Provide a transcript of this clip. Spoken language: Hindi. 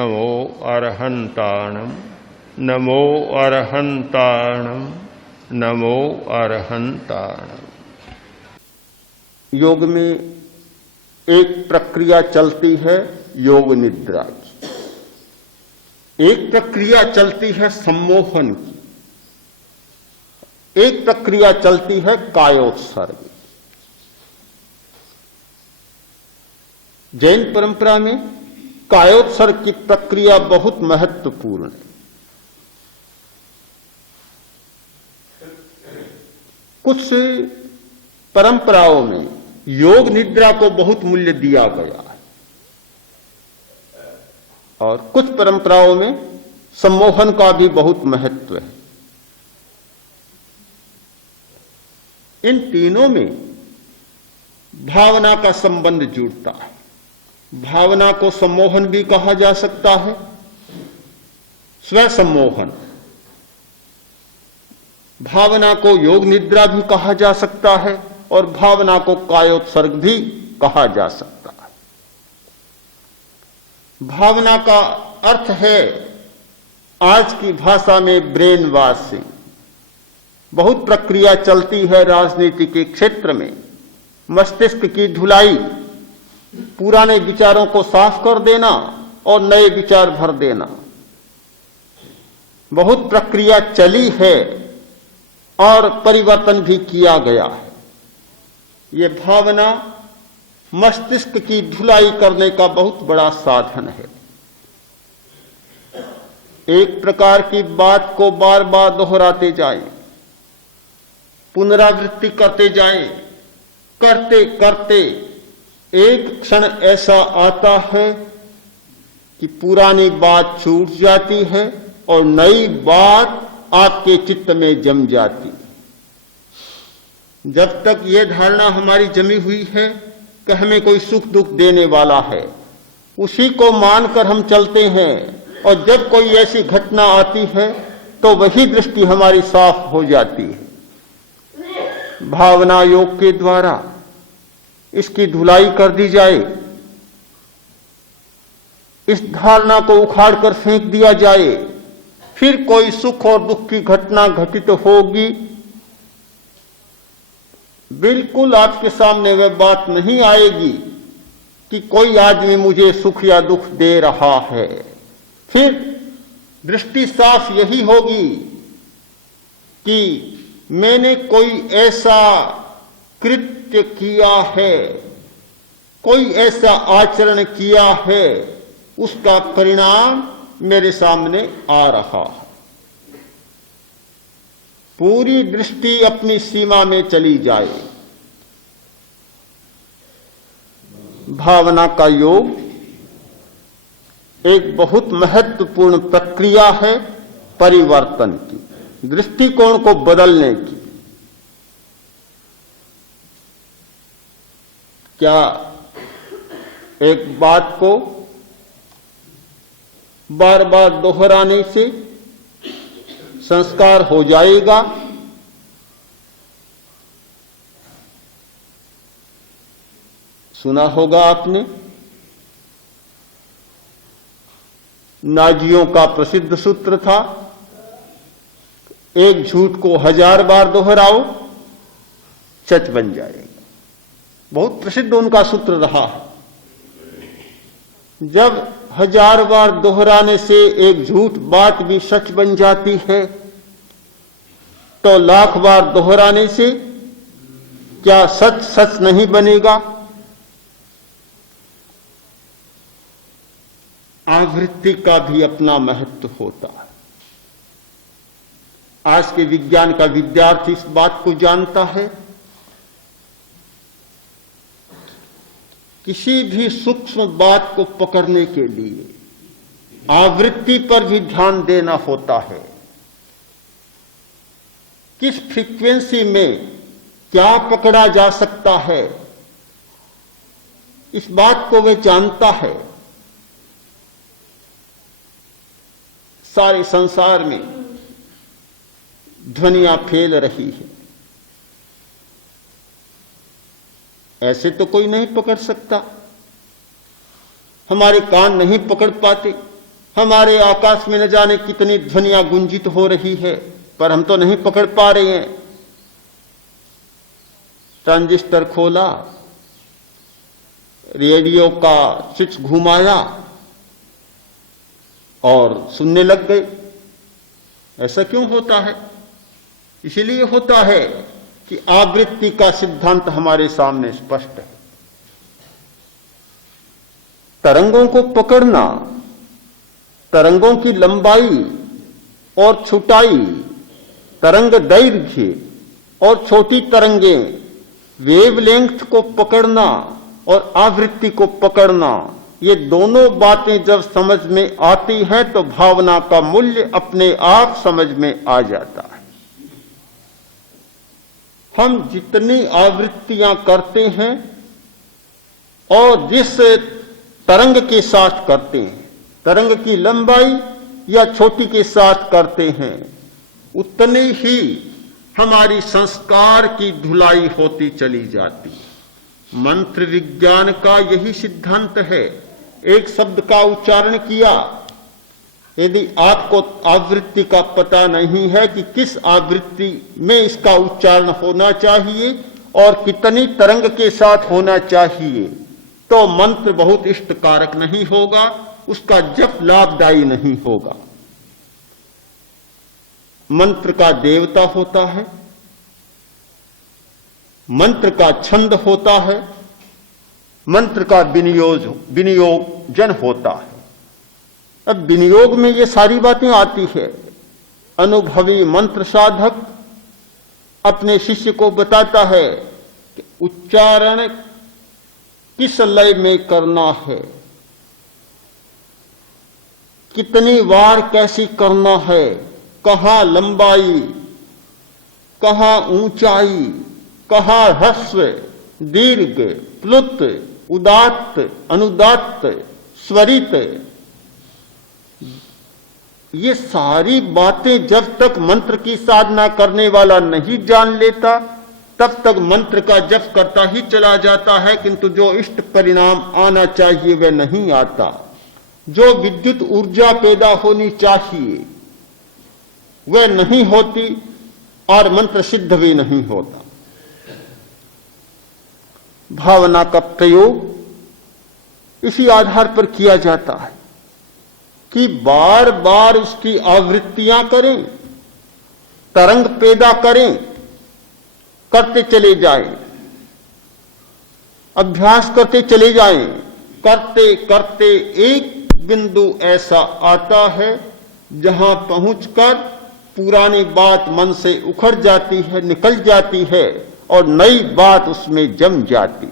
नमो अरहन्ताणं नमो अरहन्ताणं नमो अरहन्ताणं। योग में एक प्रक्रिया चलती है योग निद्रा की, एक प्रक्रिया चलती है सम्मोहन की, एक प्रक्रिया चलती है कायोत्सर्ग। जैन परंपरा में कायोत्सर्ग की प्रक्रिया बहुत महत्वपूर्ण है। कुछ परंपराओं में योग निद्रा को बहुत मूल्य दिया गया है और कुछ परंपराओं में सम्मोहन का भी बहुत महत्व है। इन तीनों में भावना का संबंध जुड़ता है। भावना को सम्मोहन भी कहा जा सकता है, स्व सम्मोहन। भावना को योग निद्रा भी कहा जा सकता है और भावना को कायोत्सर्ग भी कहा जा सकता है। भावना का अर्थ है आज की भाषा में ब्रेन वॉशिंग। बहुत प्रक्रिया चलती है राजनीति के क्षेत्र में। मस्तिष्क की धुलाई, पुराने विचारों को साफ कर देना और नए विचार भर देना। बहुत प्रक्रिया चली है और परिवर्तन भी किया गया है। ये भावना मस्तिष्क की धुलाई करने का बहुत बड़ा साधन है। एक प्रकार की बात को बार बार दोहराते जाएं, पुनरावृत्ति करते जाएं, करते करते एक क्षण ऐसा आता है कि पुरानी बात छूट जाती है और नई बात आपके चित्त में जम जाती है। जब तक ये धारणा हमारी जमी हुई है कि हमें कोई सुख दुख देने वाला है, उसी को मानकर हम चलते हैं और जब कोई ऐसी घटना आती है तो वही दृष्टि हमारी साफ हो जाती है। भावना योग के द्वारा इसकी धुलाई कर दी जाए, इस धारणा को उखाड़कर फेंक दिया जाए, फिर कोई सुख और दुख की घटना घटित होगी, बिल्कुल आपके सामने वह बात नहीं आएगी कि कोई आदमी मुझे सुख या दुख दे रहा है। फिर दृष्टि साफ यही होगी कि मैंने कोई ऐसा कृत्य किया है, कोई ऐसा आचरण किया है, उसका परिणाम मेरे सामने आ रहा है। पूरी दृष्टि अपनी सीमा में चली जाए। भावना का योग एक बहुत महत्वपूर्ण प्रक्रिया है परिवर्तन की, दृष्टिकोण को बदलने की। क्या एक बात को बार बार दोहराने से संस्कार हो जाएगा? सुना होगा आपने, नाजियों का प्रसिद्ध सूत्र था, एक झूठ को 1000 बार दोहराओ सच बन जाएगा। बहुत प्रसिद्ध उनका सूत्र रहा है। जब 1000 बार दोहराने से एक झूठ बात भी सच बन जाती है, तो 1,00,000 बार दोहराने से क्या सच सच नहीं बनेगा? आवृत्ति का भी अपना महत्व होता है। आज के विज्ञान का विद्यार्थी इस बात को जानता है। किसी भी सूक्ष्म बात को पकड़ने के लिए आवृत्ति पर भी ध्यान देना होता है। किस फ्रीक्वेंसी में क्या पकड़ा जा सकता है, इस बात को वह जानता है। सारे संसार में ध्वनियां फैल रही है, ऐसे तो कोई नहीं पकड़ सकता। हमारे कान नहीं पकड़ पाते, हमारे आकाश में न जाने कितनी ध्वनियां गुंजित हो रही है, पर हम तो नहीं पकड़ पा रहे हैं। ट्रांजिस्टर खोला, रेडियो का स्विच घुमाया और सुनने लग गए। ऐसा क्यों होता है? इसलिए होता है कि आवृत्ति का सिद्धांत हमारे सामने स्पष्ट है। तरंगों को पकड़ना, तरंगों की लंबाई और छुटाई, तरंग दैर्घ्य और छोटी तरंगें, वेवलेंथ को पकड़ना और आवृत्ति को पकड़ना, ये दोनों बातें जब समझ में आती हैं तो भावना का मूल्य अपने आप समझ में आ जाता है। हम जितनी आवृत्तियां करते हैं और जिस तरंग के साथ करते हैं, तरंग की लंबाई या छोटी के साथ करते हैं, उतनी ही हमारी संस्कार की धुलाई होती चली जाती है। मंत्र विज्ञान का यही सिद्धांत है। एक शब्द का उच्चारण किया, यदि आपको आवृत्ति का पता नहीं है कि किस आवृत्ति में इसका उच्चारण होना चाहिए और कितनी तरंग के साथ होना चाहिए, तो मंत्र बहुत इष्टकारक नहीं होगा, उसका जप लाभदायी नहीं होगा। मंत्र का देवता होता है, मंत्र का छंद होता है, मंत्र का विनियोजन होता है। अब विनियोग में ये सारी बातें आती है। अनुभवी मंत्र साधक अपने शिष्य को बताता है कि उच्चारण किस लय में करना है, कितनी बार कैसी करना है, कहाँ लंबाई, कहाँ ऊंचाई, कहाँ ह्रस्व, दीर्घ, प्लुत, उदात्त, अनुदात्त, स्वरित, ये सारी बातें जब तक मंत्र की साधना करने वाला नहीं जान लेता, तब तक मंत्र का जप करता ही चला जाता है, किंतु जो इष्ट परिणाम आना चाहिए वह नहीं आता। जो विद्युत ऊर्जा पैदा होनी चाहिए वह नहीं होती और मंत्र सिद्ध भी नहीं होता। भावना का प्रयोग इसी आधार पर किया जाता है कि बार बार उसकी आवृत्तियां करें, तरंग पैदा करें, करते चले जाएं, अभ्यास करते चले जाएं। करते करते एक बिंदु ऐसा आता है जहां पहुंचकर पुरानी बात मन से उखड़ जाती है, निकल जाती है और नई बात उसमें जम जाती।